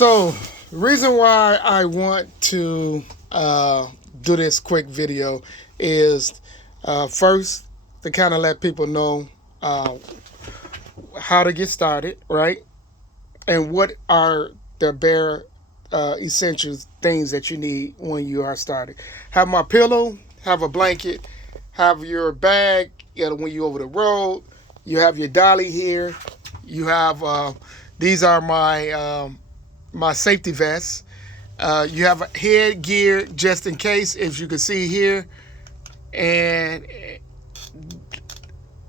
So, the reason why I want to do this quick video is first to kind of let people know uh, how to get started, right? And what are the bare essential things that you need when you are started. Have my pillow, have a blanket, have your bag, when you're over the road. You have your dolly here. You have these are my safety vests. You have a headgear just in case, if you can see here, and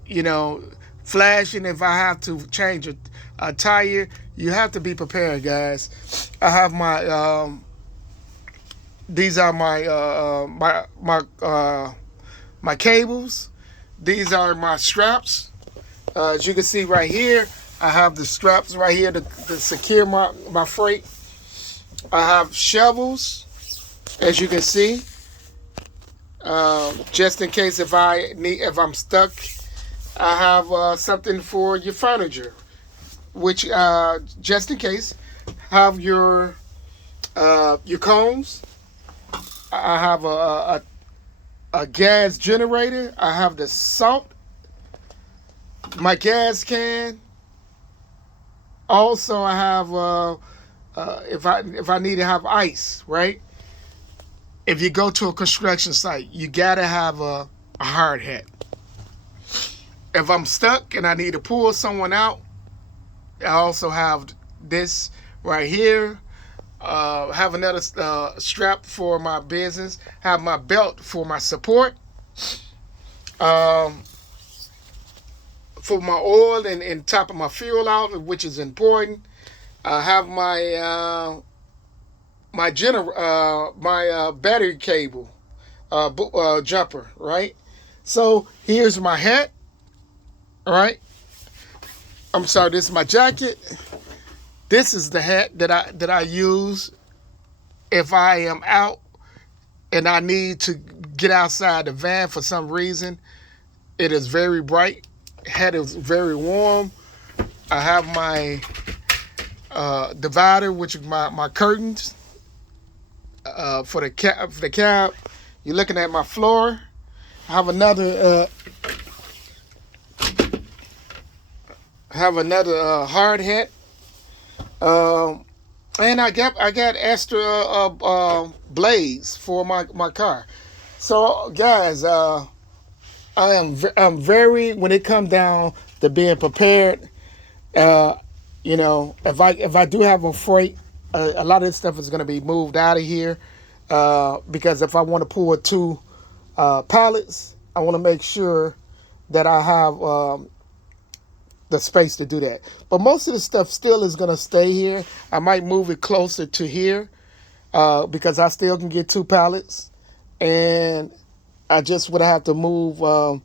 you know, flashing if I have to change a tire. You have to be prepared, guys. I have my these are my cables. These are my straps. As you can see right here, I have the straps right here to secure my freight. I have shovels, as you can see, just in case if I'm stuck. I have something for your furniture, which just in case. Have your combs. I have a gas generator. I have the salt, my gas can. Also, I have if I need to have ice, right? If you go to a construction site, you gotta have a hard hat. If I'm stuck and I need to pull someone out, I also have this right here. Have another strap for my business. Have my belt for my support. Um, for my oil and top of my fuel out, which is important. I have my battery cable jumper, right? So here's my hat. All right. I'm sorry. This is my jacket. This is the hat that I use if I am out and I need to get outside the van for some reason. It is very bright. Hat is very warm. I have my divider, which is my curtains for the cab. You're looking at my floor. I have another hard hat. And I got extra blades for my car. So guys, I'm very, when it comes down to being prepared. If I do have a freight, a lot of this stuff is going to be moved out of here because if I want to pull two pallets, I want to make sure that I have the space to do that. But most of the stuff still is going to stay here. I might move it closer to here because I still can get two pallets, and I just would have to move a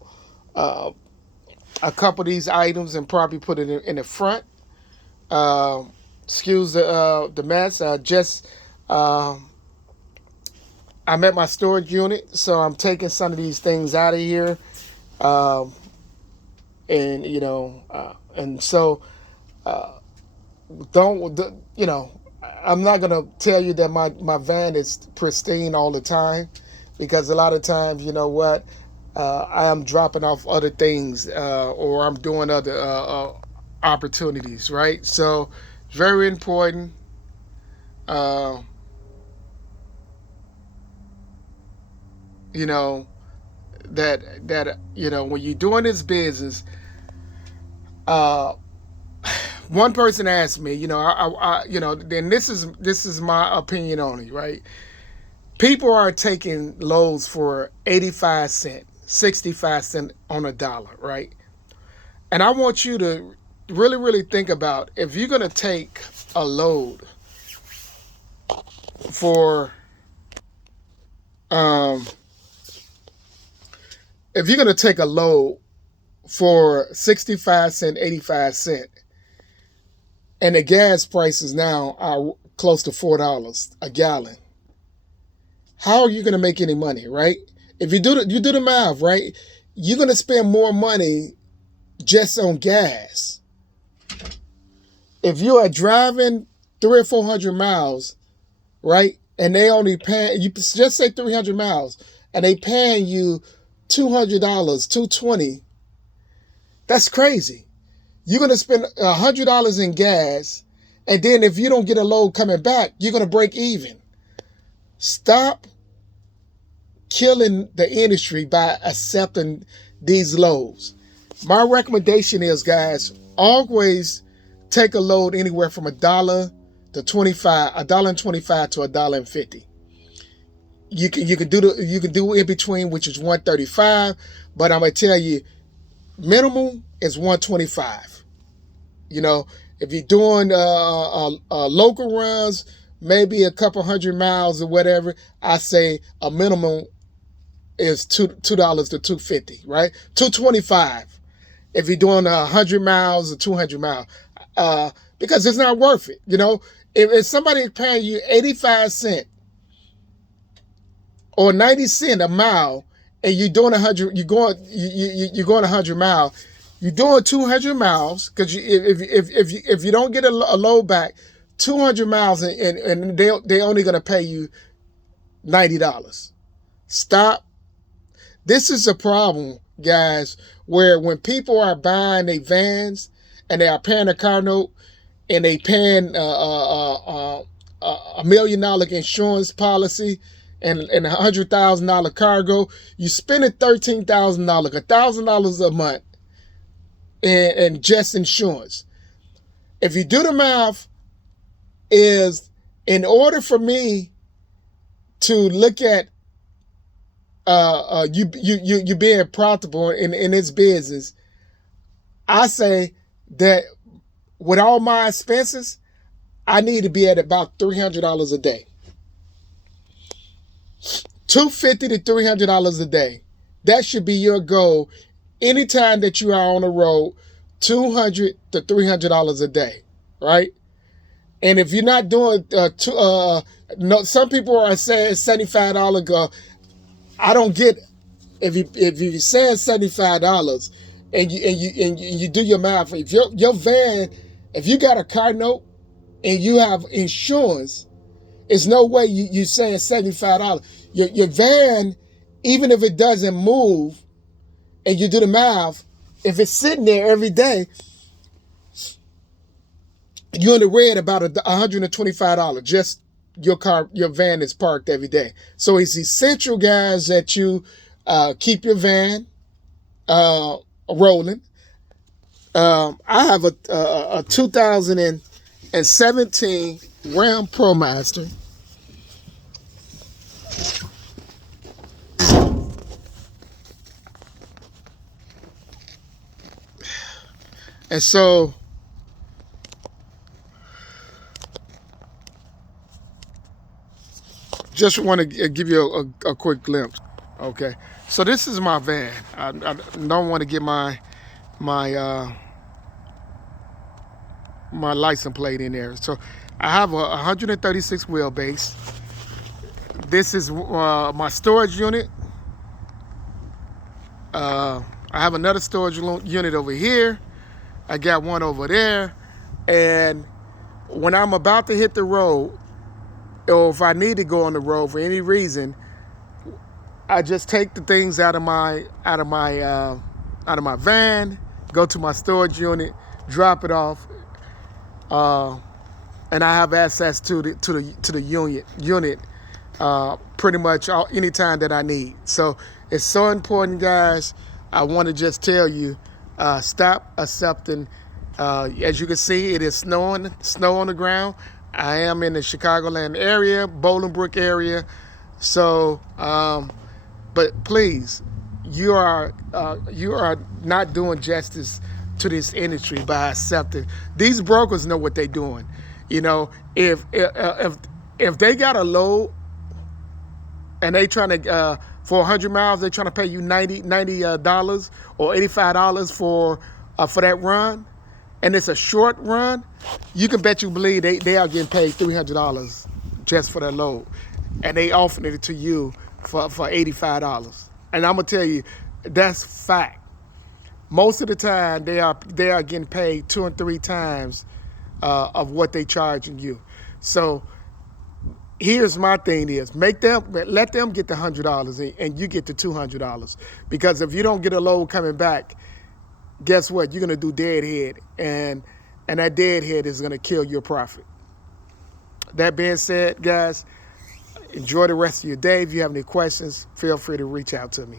couple of these items and probably put it in the front. Excuse the mess. I'm at my storage unit, so I'm taking some of these things out of here. And so I'm not gonna tell you that my van is pristine all the time, because a lot of times, you know what, I am dropping off other things or I'm doing other opportunities, right? So very important. uh, you know that when you're doing this business, uh, one person asked me, then this is my opinion only, right? People are taking loads for 85 cents, 65 cents on a dollar, right? And I want you to really, really think about, if you're going to take a load for, um, if you're going to take a load for 65 cent, 85 cent, and the gas prices now are close to $4 a gallon, how are you going to make any money, right? If you do the math, right, you're going to spend more money just on gas. If you are driving 300 or 400 miles, right? And they only pay, you just say 300 miles, and they paying you $200, $220. That's crazy. You're going to spend $100 in gas, and then if you don't get a load coming back, you're going to break even. Stop killing the industry by accepting these loads. My recommendation is, guys, always take a load anywhere from $1 to $1.25 to $1.50. You can do in between, which is $1.35, but I'm gonna tell you, minimum is $1.25. You know, if you're doing local runs, maybe a couple hundred miles or whatever, I say a minimum is $2 to $2.50, right? $2.25 if you're doing 100 miles or 200 miles, because it's not worth it. You know, if somebody is paying you 85 cents or 90 cents a mile, and you're doing 100, you're going 100 miles, you're doing 200 miles, because if you don't get a load back, 200 miles, and they only going to pay you $90. Stop. This is a problem, guys, where when people are buying their vans and they are paying a car note and they paying $1 million insurance policy and $100,000 cargo, you spending $13,000, $1,000 a month in just insurance. If you do the math, is in order for me to look at you being profitable in this business, I say that with all my expenses, I need to be at about $300 a day. $250 to $300 a day. That should be your goal. Anytime that you are on the road, $200 to $300 a day, right? And if you're not doing, no, some people are saying $75. I don't get, if you're saying $75 and you do your math, if your van, if you got a car note and you have insurance, it's no way you saying $75. Your van, even if it doesn't move, and you do the math, if it's sitting there every day, you're in the red about $125. Just your van is parked every day. So it's essential, guys, that you keep your van rolling. I have a 2017 Ram ProMaster. And so just want to give you a quick glimpse. Okay, so this is my van. I don't want to get my license plate in there. So I have a 136 wheelbase. This is my storage unit. I have another storage unit over here. I got one over there. And when I'm about to hit the road, or if I need to go on the road for any reason, I just take the things out of my van, go to my storage unit, drop it off, and I have access to the unit pretty much anytime that I need. So it's so important, guys. I want to just tell you, stop accepting. As you can see, it is snow on the ground. I am in the Chicagoland area, Bolingbrook area. So, but please, you are not doing justice to this industry by accepting. These brokers know what they're doing. You know, if they got a load and they trying to for 100 miles, they're trying to pay you $90 or $85 for that run, and it's a short run, you can bet you believe they are getting paid $300 just for that load, and they offering it to you for $85. And I'm gonna tell you, that's fact. Most of the time, they are getting paid 2 and 3 times of what they charging you. So here's my thing is let them get the $100 and you get the $200, because if you don't get a load coming back, guess what? You're gonna do deadhead, and that deadhead is gonna kill your profit. That being said, guys, enjoy the rest of your day. If you have any questions, feel free to reach out to me.